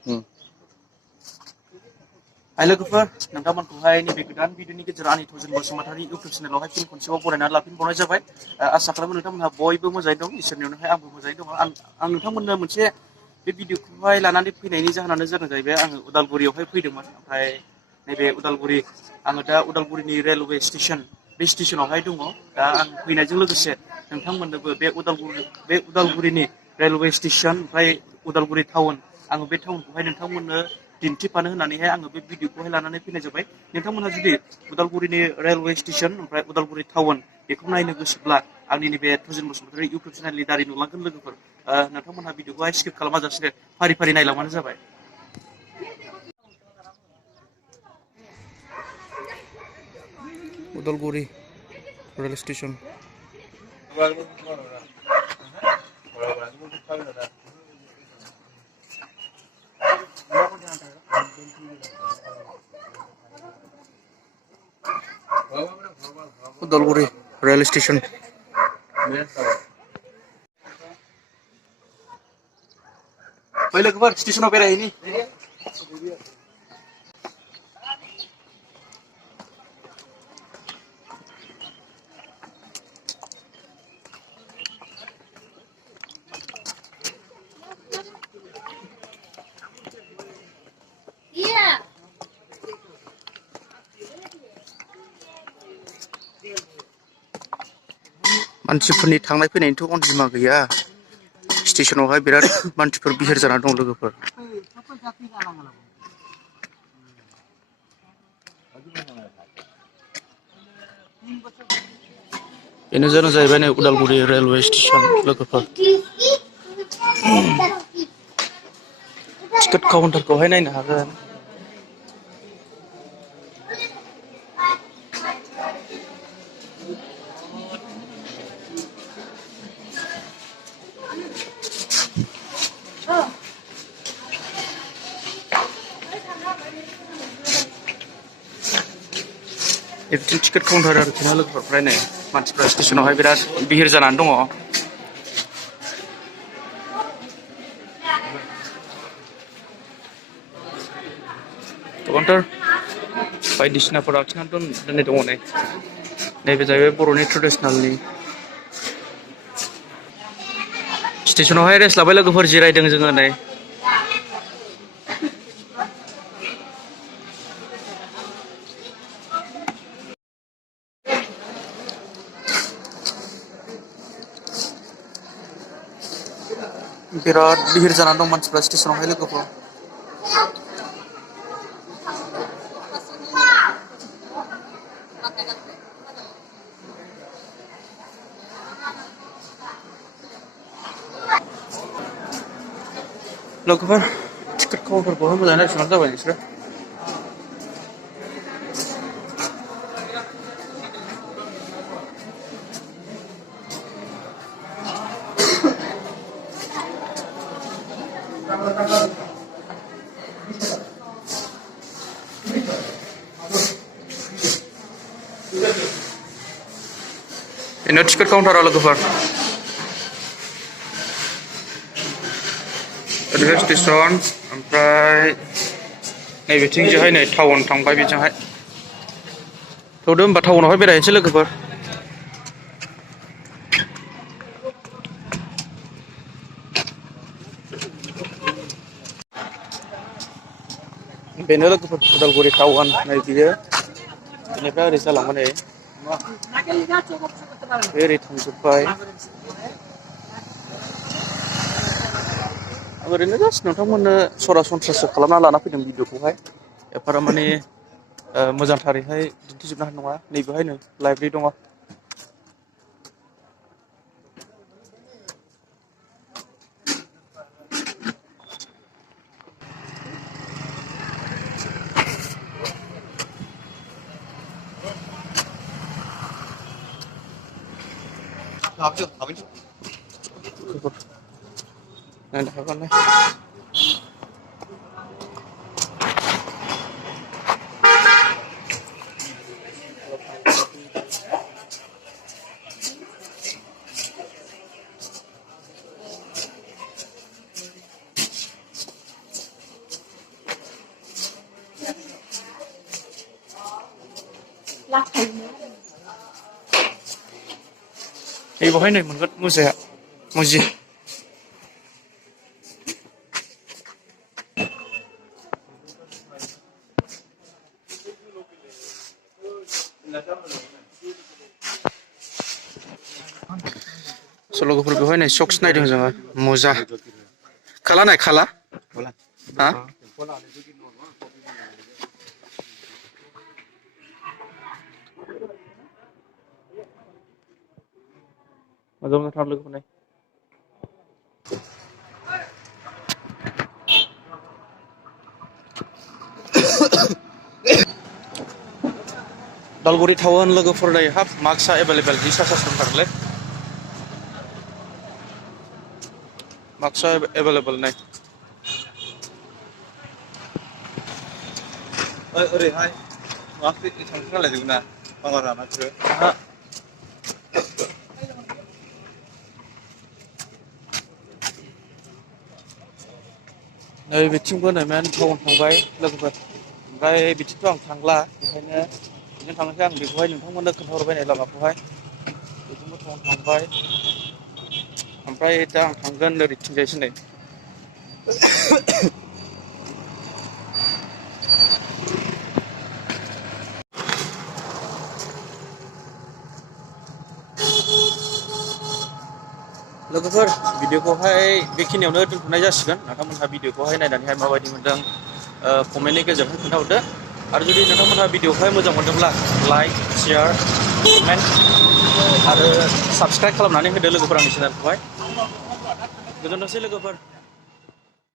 Hai लोगोफोर नोंथांमोनखौहाय नैबे गोदान भिडिअनि गेजेराव आंनि थजन बसुमतारी इउटुब चेनेलावहाय फिन खनसेबाव बरायनानै लाफिनबावनाय जाबाय आसा खालामो नोंथांमोनहा बयबो मोजाङै दं इसोरनि अननायावहाय आंबो मोजाङै दङ आं नोंथांमोननो मोनसे बे भिडिअखौहाय लानानै फैनायनि जाहोनानो जादों जाहैबाय आङो उदालगुरियावहाय फैदोंमोन ओमफ्राय नैबे उदालगुरि आङो दा उदालगुरिनि रेलवे स्टेसन बे स्टेसनावहाय दङ दा आं फैनायजों लोगोसे नोंथांमोननोबो बे उदालगुरिनि रेलवे स्टेसन ओमफ्राय उदालगुरि टाउन आङो बे टाउनखौहाय नोंथांमोननो दिन्थिफानो होननानैहाय आङो बे भिडिअखौहाय लानानै फैनाय जाबाय नोंथांमोनहा जुदि उदालगुरिनि रेलवे स्टेसन ओमफ्राय उदालगुरि टाउन बेखौ नायनो गोसोब्ला आंनि नैबे थजन बसुमतारी इउटुब चेनेलनि दारै नुलांगोन लोगोफोर नोंथांमोनहा भिडिअखौहाय स्किप खालामाजासिनो फारि फारि नायलांबानो जाबाय Udalguri rail station Udalguri rail station फै लोगोफोर स्टेसनाव बेरायहैनि मानसिफोरनि थांनाय फैनायनिथ' अनजिमा गैया स्टेसनावहाय बिराद मानसिफोर बिहिर जाना दं लोगोफोर बेनो जाहैबाय नै उदालगुरि रेलवे स्टेसन लोगोफोर टिकेट काउन्टारखौहाय नायनो हागोन बिदिनो टिकेट काउन्टार आरोखि ना लोगोफोर फ्राय नै मानसिफ्रा स्टेसनावहाय बिराद बिहिर जानानै दङ गोबांथार बायदिसिनाफोर आखिनानै दोननाय दङ नैबे जाहैबाय बर'नि ट्रेडिसनेलनि स्टेसनावहाय रेस्ट लाबाय लोगोफोर जिरायदों जोङो नै बिराद बिहिर जानानै दं मानसिफ्रा स्टेसनावहाय लोगोफोर लोगोफोर टिकेट काउन्टारखौहाय मोजाङै नायस'नानै जाबाय नोंसोरो बेनो टिकेट काउन्टारा लोगोफोर रेलवे स्टेसन ओमफ्राय नैबेथिंजोंहाय नै टाउन थांबाय बेजोंहाय थौदो होमबा टाउनावहाय बेरायहैनोसै लोगोफोर बेनो लोगोफोर उदालगुरि टाउन नै बियो बेनिफ्राय ओरै जालांबाय नै ओरै थांजोब्बाय आं ओरैनो जास्ट नोंथांमोननो सरासनस्रासो खालामना लाना फैदों भिडिअखौहाय एफाराब माने मोजांथारैहाय दिन्थिजोबनो हानाय नङा नैबेहाय नै लाइब्रेरि दङ नायनो हागोन Ê bố này mình có mua gì ạ? Mua gì? Solo gopur bố này socks này được rồi. Moza. Khala này khala? Hả? Mà dông ra thăm lực này. Udalguri town लोगोफोर दायो हाब मार्क्सआ एभेलेबेल भिसा दंथारोलै मार्क्सआ एभेलेबेल नै ओरैहाय marks थांनो रायलायदोंमोन ना बांगारा माथो नै बिथिंबो नै मेन टाउन थांबाय लोगोफोर ओमफ्राय बिथिंथ' आं थांला बेखायनो बिजों थांनोसै आं बेखौहाय नोंथांमोननो खोन्थाहरबाय नै लामाखौहाय बिथिंबो टाउन थांबाय ओमफ्राय दा आं थांगोन ओरैथिंजायसो नै लोगोफोर भिडिअखौहाय बेखिनियावनो दोनथ'नाय जासिगोन नोंथांमोनहा भिडिअखौहाय नायनानैहाय माबायदि मोनदों कमेन्टनि गेजेरजों खोन्थाहरदो आरो जुदि नोंथांमोनहा भिडिअखौहाय मोजां मोनदोंब्ला लाइक शेयार कमेन्ट आरो साबस्क्राइब खालामनानै होदो लोगोफोर आंनि चेनेलखौहाय गोजोनथोंसै लोगोफोर